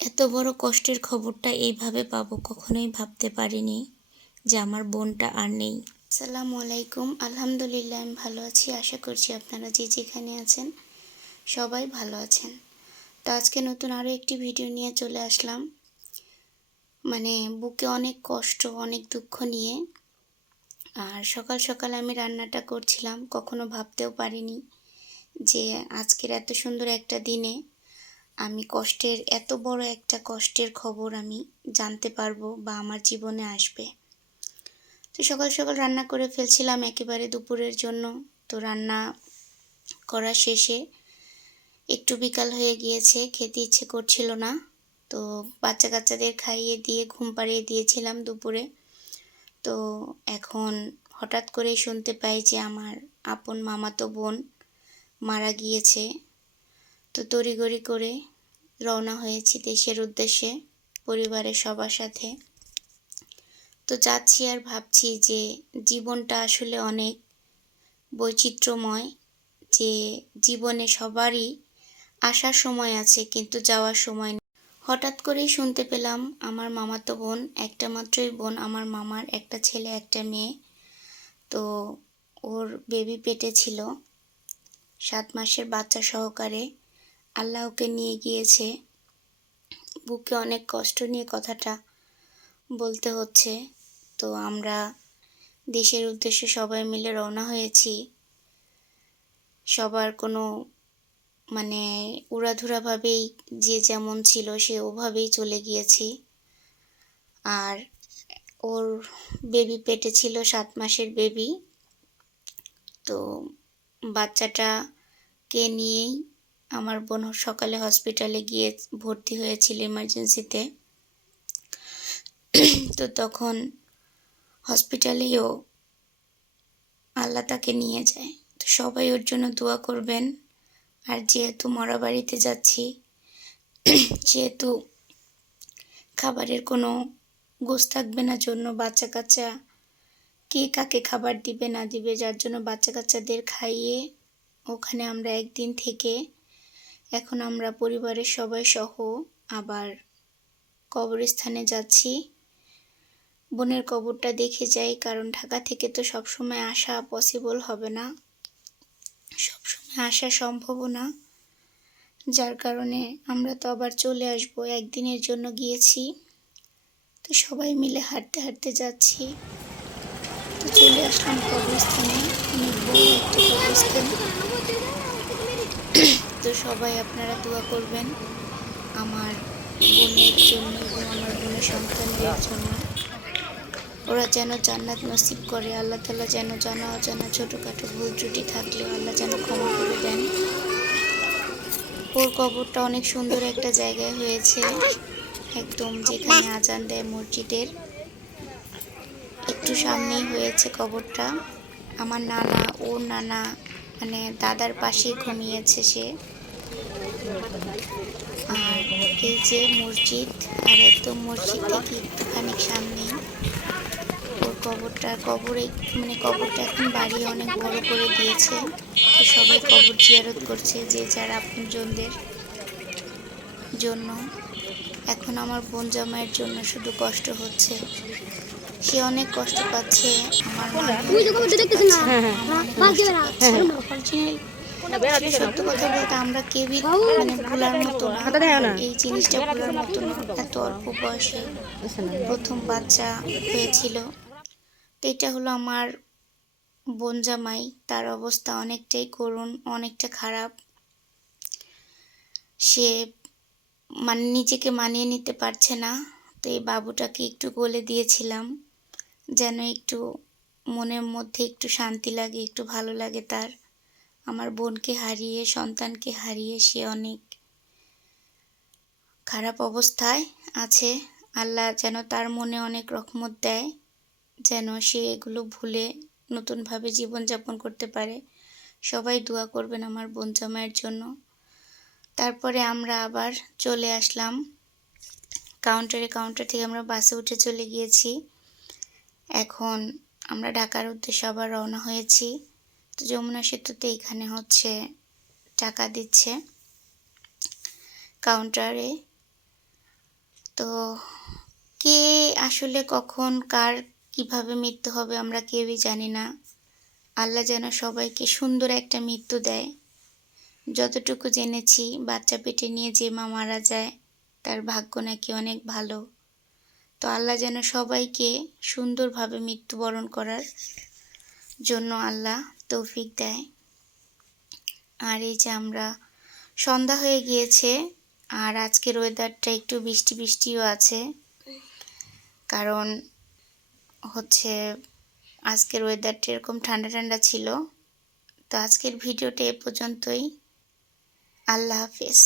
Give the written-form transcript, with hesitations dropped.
এত বড় কষ্টের খবরটা এইভাবে পাবো কখনোই ভাবতে পারিনি যে আমার বোনটা আর নেই। আসসালামু আলাইকুম। আলহামদুলিল্লাহ আমি ভালো আছি। আশা করছি আপনারা যে যেখানে আছেন সবাই ভালো আছেন। তো আজকে নতুন আরও একটি ভিডিও নিয়ে চলে আসলাম। বুকে অনেক কষ্ট, অনেক দুঃখ নিয়ে। আর সকাল সকাল আমি রান্নাটা করছিলাম, কখনো ভাবতেও পারিনি যে আজকের এত সুন্দর একটা দিনে আমি এত বড় একটা কষ্টের খবর আমি জানতে পারবো বা আমার জীবনে আসবে। তো সকাল সকাল রান্না করে ফেলছিলাম একেবারে দুপুরের জন্য। তো রান্না করা শেষে একটু বিকাল হয়ে গিয়েছে, খেতে ইচ্ছে করছিল না। তো বাচ্চা কাচ্চাদের খাইয়ে দিয়ে ঘুম পাড়িয়ে দিয়েছিলাম দুপুরে। তো এখন হঠাৎ করেই শুনতে পাই যে আমার আপন মামাতো বোন মারা গিয়েছে। তো তড়িঘড়ি করে রওনা হয়েছি দেশের উদ্দেশ্যে পরিবারের সবার সাথে। তো যাচ্ছি আর ভাবছি যে জীবনটা আসলে অনেক বৈচিত্র্যময়, যে জীবনে সবারই আসার সময় আছে কিন্তু যাওয়ার সময় নেই। হঠাৎ করেই শুনতে পেলাম আমার মামাতো বোন, একটা মাত্রই বোন আমার মামার, একটা ছেলে একটা মেয়ে। তো ওর বেবি পেটে ছিল, 7 মাসের বাচ্চা সহকারে আল্লাহ ওকে নিয়ে গিয়েছে। বুকে অনেক কষ্ট নিয়ে কথাটা বলতে হচ্ছে। তো আমরা দেশের উদ্দেশ্যে সবাই মিলে রওনা হয়েছি। সবার কোনো উড়াধুরাভাবেই যে যেমন ছিল সে ওভাবেই চলে গিয়েছি। আর ওর বেবি পেটে ছিল, 7 মাসের বেবি। তো বাচ্চাটাকে নিয়েই আমার বোন সকালে হসপিটালে গিয়ে ভর্তি হয়েছিল ইমার্জেন্সিতে। তো তখন হসপিটালেও আল্লাহ তাকে নিয়ে যায়। তো সবাই ওর জন্য দোয়া করবেন। আর যেহেতু মরা বাড়িতে যাচ্ছি, যেহেতু খাবারের কোনো গোছ থাকবে না জন্য বাচ্চা কাচ্চা কে কাকে খাবার দিবে না দিবে, যার জন্য বাচ্চা কাচ্চাদের খাইয়ে ওখানে আমরা একদিন থেকে এখন আমরা পরিবারের সবাই সহ আবার কবরস্থানে যাচ্ছি। বোনের কবরটা দেখে যাই, কারণ ঢাকা থেকে তো সবসময় আসা পসিবল হবে না, সবসময় আসা সম্ভবও না। যার কারণে আমরা তো আবার চলে আসবো, একদিনের জন্য গিয়েছি। তো সবাই মিলে হাঁটতে হাঁটতে যাচ্ছি। তো চলে আসলাম কবরস্থানে, অনেক বড় একটা কবরস্থান। তো সবাই আপনারা দোয়া করবেন আমার বোনের জন্য এবং আমার বোনের সন্তানদের জন্য। ওরা যেন জান্নাত নসিব করে, আল্লাহ তাআলা যেন জানা অজানা ছোটোখাটো ভুল ত্রুটি থাকলেও আল্লাহ যেন ক্ষমা করে দেন। ওর কবরটা অনেক সুন্দর একটা জায়গায় হয়েছে, একদম যেখানে আজান দেয় মসজিদের একটু সামনেই হয়েছে কবরটা। আমার নানা, ওর নানা দাদার পাশেই ঘুমিয়েছে সে। আর এই যে মসজিদ, আর একদম মসজিদ থেকে একটুখানি সামনেই ওর কবরটা। কবরটা এখন বাড়িয়ে অনেক বড় করে দিয়েছে। তো সবাই কবর জিয়ারত করছে যে যার আপনজনদের জন্য। এখন আমার বোন জামাইয়ের জন্য শুধু কষ্ট হচ্ছে, সে অনেক কষ্ট পাচ্ছে, আমার মামি অনেক কষ্ট পাচ্ছে, মামা অনেক কষ্ট পাচ্ছে। আসলে সত্য কথা বলতে আমরা কেউই ভোলার মতো না, এই জিনিসটা ভোলার মতো না। এত অল্প বয়সে প্রথম বাচ্চা হয়েছিল। তো এটা হলো আমার বোন জামাই, তার অবস্থা অনেকটাই করুণ, অনেকটা খারাপ। সে নিজেকে মানিয়ে নিতে পারছে না। তো এই বাবুটাকে একটু কোলে দিয়েছিলাম যেন একটু মনের মধ্যে একটু শান্তি লাগে, একটু ভালো লাগে তার। আমার বোনকে হারিয়ে, সন্তানকে হারিয়ে সে অনেক খারাপ অবস্থায় আছে। আল্লাহ যেন তার মনে অনেক রহমত দেয়, যেন সে এগুলো ভুলে নতুনভাবে জীবনযাপন করতে পারে। সবাই দোয়া করবেন আমার বোন জামাইয়ের জন্য। তারপরে আমরা আবার চলে আসলাম কাউন্টার থেকে আমরা বাসে উঠে চলে গিয়েছি। এখন আমরা ঢাকার উদ্দেশ্যে আবার রওনা হয়েছি। তো যমুনা সেতুতে এখানে টাকা দিচ্ছে কাউন্টারে। তো কে আসলে কখন কার কিভাবে মৃত্যু হবে আমরা কেউই জানি না। আল্লাহ যেন সবাইকে সুন্দর একটা মৃত্যু দেয়। যতটুকু জেনেছি বাচ্চা পেটে নিয়ে যে মা মারা যায় তার ভাগ্য নাকি অনেক ভালো। তো আল্লাহ যেন সবাইকে সুন্দরভাবে মৃত্যুবরণ করার জন্য আল্লাহ তৌফিক দেয়। আর এই যে আমরা সন্ধ্যা হয়ে গিয়েছে, আর আজকের ওয়েদারটা একটু বৃষ্টি বৃষ্টিও আছে, কারণ হচ্ছে আজকের ওয়েদারটা এরকম ঠান্ডা ঠান্ডা ছিল। তো আজকের ভিডিওটা এ পর্যন্তই। আল্লাহ হাফেজ।